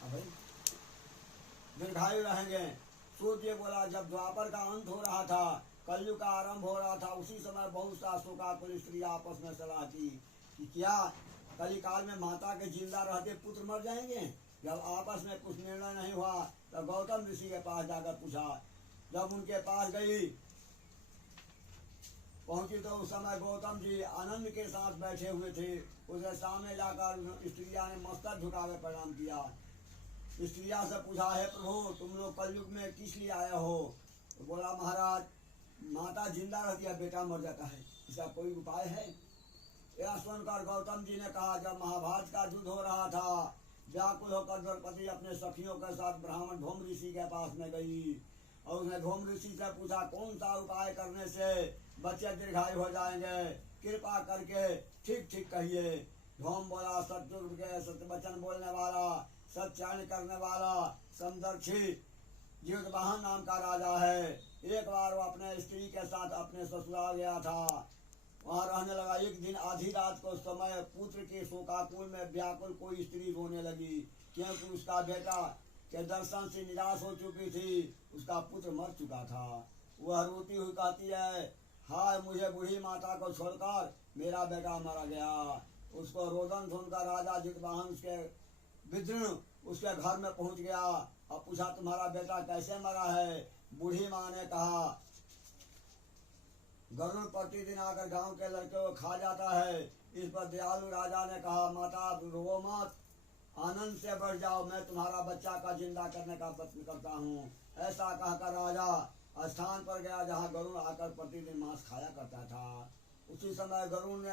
भाई दीर्घायु रहेंगे। सूर्य बोला जब द्वापर का अंत हो रहा था, कलयुग का आरंभ हो रहा था, उसी समय बहुत सा शोकाकुल स्त्री आपस में सलाह की कि क्या कलिकाल में माता के जिंदा रहते पुत्र मर जाएंगे। जब आपस में कुछ निर्णय नहीं हुआ तो गौतम ऋषि के पास जाकर पूछा। जब उनके पास गई पहुंची तो उस समय गौतम जी आनंद के साथ बैठे हुए थे। उसके सामने जाकर स्त्रिया ने मस्तक झुकावे प्रणाम किया। स्त्रिया से पूछा, है प्रभु तुम लोग कलयुग में किस लिए आए हो। तो बोला महाराज माता जिंदा रहती है, बेटा मर जाता है, इसका कोई उपाय है। यह सुनकर गौतम जी ने कहा, जब महाभारत का युद्ध हो रहा था, व्याकुल होकर द्रौपदी अपने सखियों के साथ ब्राह्मण धूम ऋषि के पास में गई और उसने धूम ऋषि से पूछा कौन सा उपाय करने से बच्चे दीर्घायु हो जाएंगे, कृपा करके ठीक ठीक कहिए। धूम बोला, सत्युग के सत्य वचन बोलने वाला, सत्यान करने वाला समदर्शी जीवतवाहन नाम का राजा है। एक बार वो अपने स्त्री के साथ अपने ससुराल गया था, वहाँ रहने लगा। एक दिन आधी रात को समय पुत्र के शोकाकुल में व्याकुल कोई स्त्री रोने लगी, क्योंकि उसका बेटा के दर्शन से निराश हो चुकी थी, उसका पुत्र मर चुका था। वह रोती हुई कहती है, हाय मुझे बूढ़ी माता को छोड़कर मेरा बेटा मारा गया। उसको रोदन सुनकर राजा जितवाहन उसके विद्रोह उसके घर में पहुंच गया और पूछा तुम्हारा बेटा कैसे मरा है। बूढ़ी माँ ने कहा, गरुड़ प्रतिदिन आकर गांव के लड़के को खा जाता है। इस पर दयालु राजा ने कहा, माता रो मत, आनंद से बढ़ जाओ, मैं तुम्हारा बच्चा का जिंदा करने का प्रयत्न करता हूँ। ऐसा कहकर राजा स्थान पर गया जहाँ गरुड़ आकर प्रतिदिन मांस खाया करता था। उसी समय गरुड़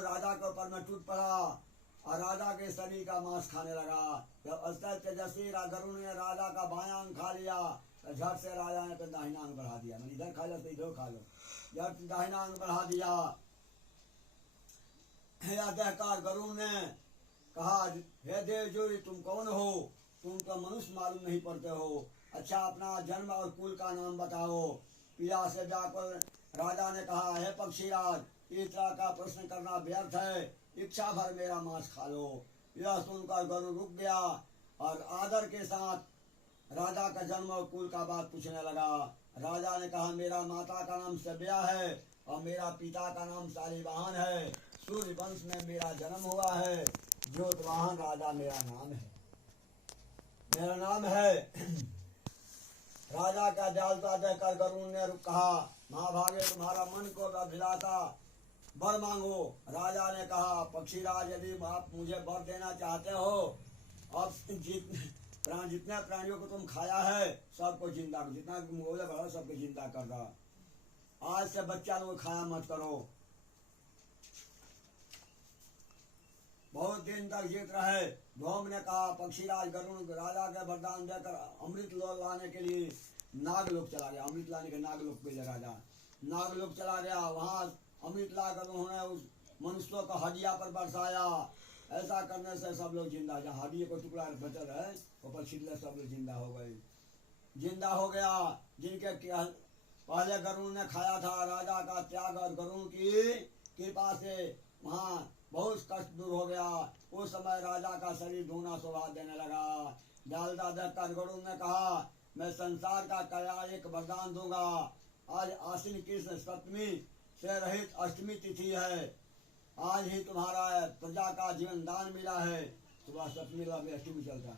राजा के ऊपर में टूट पड़ा और राजा के शरीर का मांस खाने लगा। जब अस्तर तेजस्वी गरुड़ ने राजा का बायां अंग खा लिया तो झट से राजा ने अपना दाहिना अंग बढ़ा दिया। मैंने इधर खा लो तो इधर खा लो। जब दाहिना अंग बढ़ा दिया, यह देखकर गरुड़ ने कहा, हे देवजो तुम कौन हो, तुम तो मनुष्य मालूम नहीं पड़ते हो। अच्छा अपना जन्म और कुल का नाम बताओ। पीड़ा से व्याकुल राजा ने कहा, हे पक्षीराज इस तरह का प्रश्न करना व्यर्थ है, इच्छा भर मेरा मांस खा लो। यह सुनकर गरुड़ रुक गया और आदर के साथ राजा का जन्म और कुल का बात पूछने लगा। राजा ने कहा, मेरा माता का नाम सभ्या है और मेरा पिता का नाम शालिवाहन है। सूर्य वंश में मेरा जन्म हुआ है। ज्योतिवाहन राजा मेरा नाम है, मेरा नाम है। राजा का जालता देखकर गरुड़ ने कहा, महाभागे तुम्हारा मन को अभिलाषा वर मांगो। राजा ने कहा, पक्षीराज यदि आप मुझे वर देना चाहते हो, अब जितने प्राणियों को तुम खाया है सबको जिंदा, जितना बोले भरा सबको जिंदा कर दो। आज से बच्चा लोग खाया मत करो, बहुत दिन तक जीत रहे। धूम ने कहा, पक्षीराज गरुड़ राजा के वरदान देकर अमृत लाने के लिए नागलोक चला गया। अमृत लाने के नागलोक पे राजा नागलोक चला गया। वहाँ अमृत लाकर उन्होंने उस मनुष्यों को हड्डिया पर बरसाया। ऐसा करने से सब लोग जिंदा, जहाँ हड्डियों को टुकड़ा बचल है ऊपर छिटले सब लोग जिंदा हो गए। जिंदा हो गया जिनके पहले गरुड़ ने खाया था। राजा का त्याग और गरुड़ की कृपा से वहाँ बहुत कष्ट दूर हो गया। उस समय राजा का शरीर धोना शोभा देने लगा। जालदा देखकर गरुड़ ने कहा, मैं संसार का कया एक वरदान दूंगा। आज आश्विन कृष्ण सप्तमी से रहित अष्टमी तिथि है। आज ही तुम्हारा प्रजा का जीवन दान मिला है। सुबह सप्तमी अष्टमी चलता है,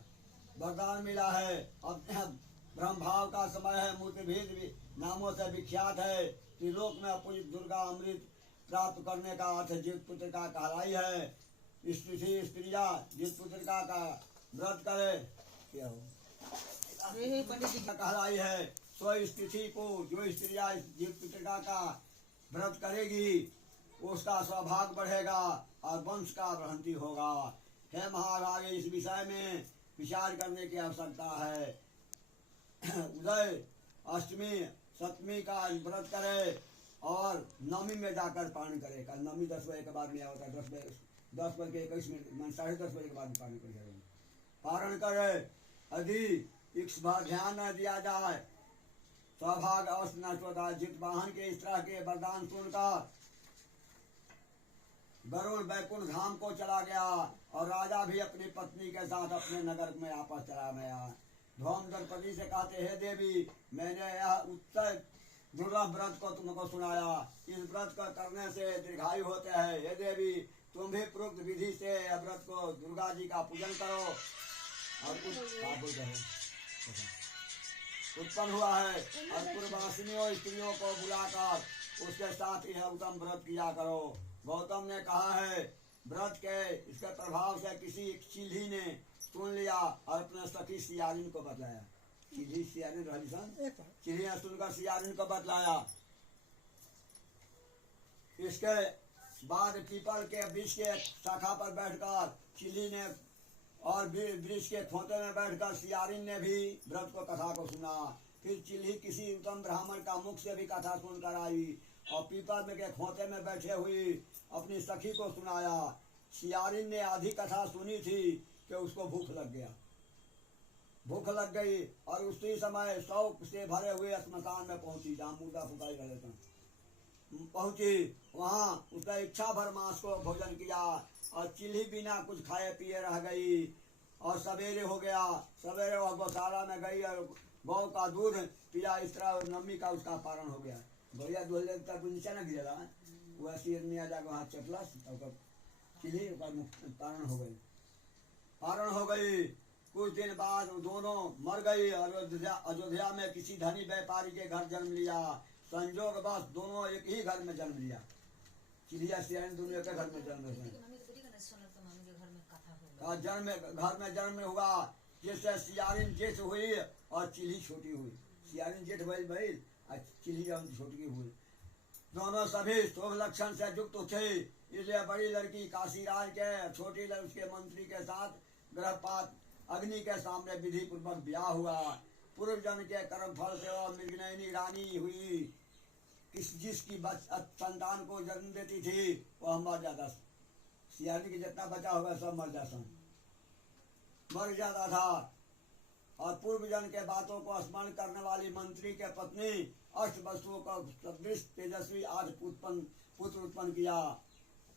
वरदान मिला है। अब ब्रह्म भाव का समय है, मूर्ति भेद नामों से विख्यात है। त्रिलोक में अपूजित दुर्गा अमृत प्राप्त करने का अर्थ जीत पुत्रिका कहलाई है। स्त्रिया जीत पुत्रिका का व्रत करे, क्या हो कहलाई है। सो इस तिथि को जो स्त्रिया जीत पुत्रिका का व्रत करेगी उसका सौभाग्य बढ़ेगा और वंश का वृद्धि होगा। हे महाराज, इस विषय में विचार करने की आवश्यकता है। उदय अष्टमी सप्तमी का व्रत करे और नवमी में जाकर पारण करे। कल नवमी 10 बजे के बाद में होता है, 10 बज के 21 मिनट 10:30 बजे के बाद पारण करे। पारण करे यदि इस बार ध्यान न दिया जाए सौभाग्य अवश्य नष्ट होता है। जितवाहन के इस तरह के वरदान सुनकर गरुड़ बैकुंठ धाम को चला गया और राजा भी अपनी पत्नी के साथ अपने नगर में वापस चला गया। धौम द्रौपदी से कहते, हे देवी, मैंने यह उत्तर दुर्लभ व्रत को तुमको सुनाया। इस व्रत को करने से दीर्घायु होते हैं। हे देवी, तुम भी प्रोक्त विधि से यह व्रत को दुर्गा जी का पूजन करो। और उत्पन्न हुआ है और पूर्ववासिनियों स्त्रियों को बुलाकर उसके साथ यह उत्तम व्रत किया करो। गौतम ने कहा है, व्रत के इसके प्रभाव से किसी चील्ही ने सुन लिया और अपने सखी सियारिन को बतलाया। चील्ही सियारिन चील्ही ने सुनकर सियारिन को बतलाया। इसके बाद पीपल के वृक्ष के शाखा पर बैठकर चील्ही ने और वृक्ष के खोते में बैठकर सियारिन ने भी व्रत को कथा को सुना। फिर चिल्ही किसी उत्तम ब्राह्मण का मुख से भी कथा सुनकर आई और पीपल में के खोते में बैठे हुई अपनी सखी को सुनाया। सियारिन ने आधी कथा सुनी थी कि उसको भूख लग गया। भूख लग गई और उसी समय शौक से भरे हुए श्मशान में पहुंची, जहाँ मुर्दा फुकाई रहे थे। पहुंची, वहां उसका इच्छा भर मांस को भोजन किया और चिल्ही बिना कुछ खाए पिए रह गई। और सवेरे हो गया, सवेरे वह गौशाला में गई और गौ का दूध पिया। इस तरह नमी का उसका पारण हो गया। गैया दूध तक नीचे न गिरा, वह सिर में आ जाकर वहां चटला और चिल्ही पारण हो गई। पारण हो गई। कुछ दिन बाद दोनों मर गई और अयोध्या में किसी धनी व्यापारी के घर जन्म लिया। संजोग बस दोनों एक ही घर में जन्म लिया। चिड़िया सियारिन दोनों के घर में जन्म घर में जन्म हुआ, जिससे सियारिन जेठ हुई और चिल्ही छोटी हुई। सियारिन जेठ भाई और चिल्ही छोटी हुई। दोनों सभी शुभ लक्षण से युक्त थे, इसलिए बड़ी लड़की काशीराज के, छोटी उसके मंत्री के साथ ग्रहपात अग्नि के सामने विधि पूर्वक ब्याह हुआ। पूर्व जन्म के कर्म फल से वह मृगनयनी रानी हुई। जिसकी संतान को जन्म देती थी वह मर जाता। सियारिन की जितना बचा होगा सब मर जाता था। और पूर्व जन्म के बातों को स्मरण करने वाली मंत्री के पत्नी अष्ट वस्तुओं का सदृश तेजस्वी 8 पुत्र उत्पन्न किया।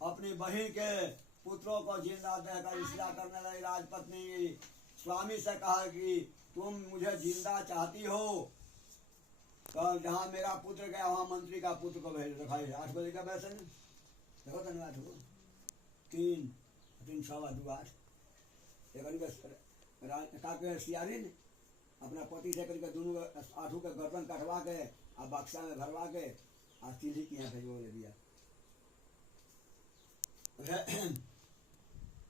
अपनी बहन के पुत्रों को जिंदा देकर ईर्ष्या करने वाली राजपत्नी स्वामी से कहा कि तुम मुझे जिंदा चाहती हो तो जहाँ मेरा पुत्र गया वहाँ मंत्री का पुत्र को भेज रखा है। 8 बजे का वैसे देखो धन्यवाद हो 3 6 2 8 एक सियारिन अपना पति से करके दोनों 8 के गर्दन कटवा के और बक्सा में भरवा के और चिल्ही की यहाँ भेजो ले दिया।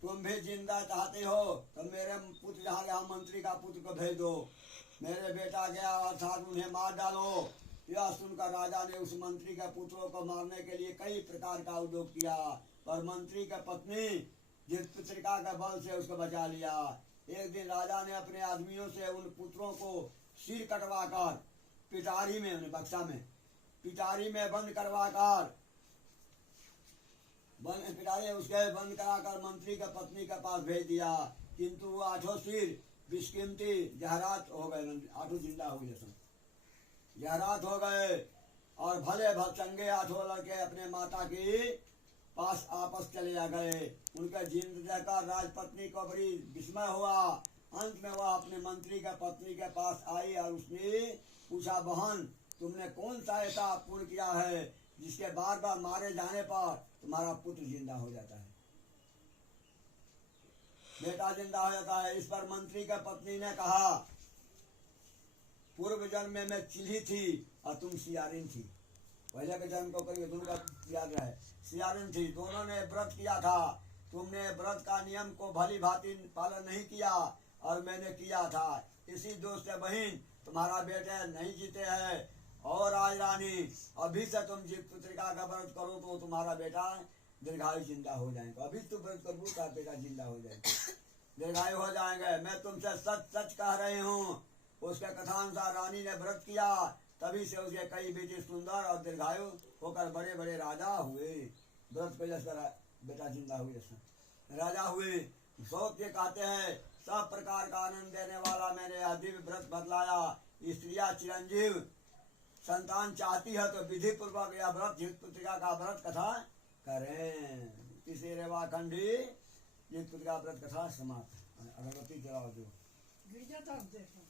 तुम भी जिंदा चाहते हो तो मेरे पुत्र जहाँ यहाँ मंत्री का पुत्र को भेज दो। मेरे बेटा गया अर्थात उन्हें मार डालो। यह सुनकर राजा ने उस मंत्री के पुत्रों को मारने के लिए कई प्रकार का उद्योग किया, पर मंत्री की पत्नी जिस पुत्रिका के बल से उसको बचा लिया। एक दिन राजा ने अपने आदमियों से उन पुत्रों को सिर कटवा कर पिटारी में बक्सा में पिटारी में बंद करवा कर पिटारी उसके बंद कराकर मंत्री के पत्नी के पास भेज दिया। किंतु वो 8 सिर बिस्किमती जहरात हो गए। 8 जिंदा हो गए, जहरात हो गए और भले चंगे 8 लड़के अपने माता की पास आपस चले आ गए। उनका जिंद देखकर राजपत्नी को बड़ी विस्मय हुआ। अंत में वह अपने मंत्री के पत्नी के पास आई और उसने पूछा, बहन तुमने कौन सा ऐसा पुण्य किया है जिसके बार बार मारे जाने पर तुम्हारा पुत्र जिंदा हो जाता है, बेटा जिंदा हो जाता है। इस पर मंत्री के पत्नी ने कहा, पूर्व जन्म में मैं चिल्ही थी और तुम सियारिन थी। पहले के जन्म को करिए दोनों का याद रहे, सियारिन थी। दोनों ने व्रत किया था। तुमने व्रत का नियम को भली भांति पालन नहीं किया और मैंने किया था। इसी दोष से बहन तुम्हारा बेटे नहीं जीते हैं। और आज रानी अभी से तुम जिस पुत्रिका का व्रत करो तो तुम्हारा बेटा दीर्घायु जिंदा हो जाएगा। अभी तुम व्रत करो तो बेटा जिंदा हो जाएगा, दीर्घायु हो जाएंगे। मैं तुमसे सच सच कह रही हूँ। उसके कथानुसार रानी ने व्रत किया, तभी से उसके कई बेटे सुंदर और दीर्घायु होकर बड़े बड़े राजा हुए। व्रत को बेटा जिंदा हुए, राजा हुए। सौत के कहते हैं, सब प्रकार का आनंद देने वाला मैंने यह दिव्य व्रत बतलाया। स्त्रियां चिरंजीव संतान चाहती है तो विधि पूर्वक यह व्रत पुत्रिका का व्रत कथा करें। इस पाखंडी। ये तुझका व्रत कथा समाप्त। अगरबत्ती जलाओ जो गिर जाता देखो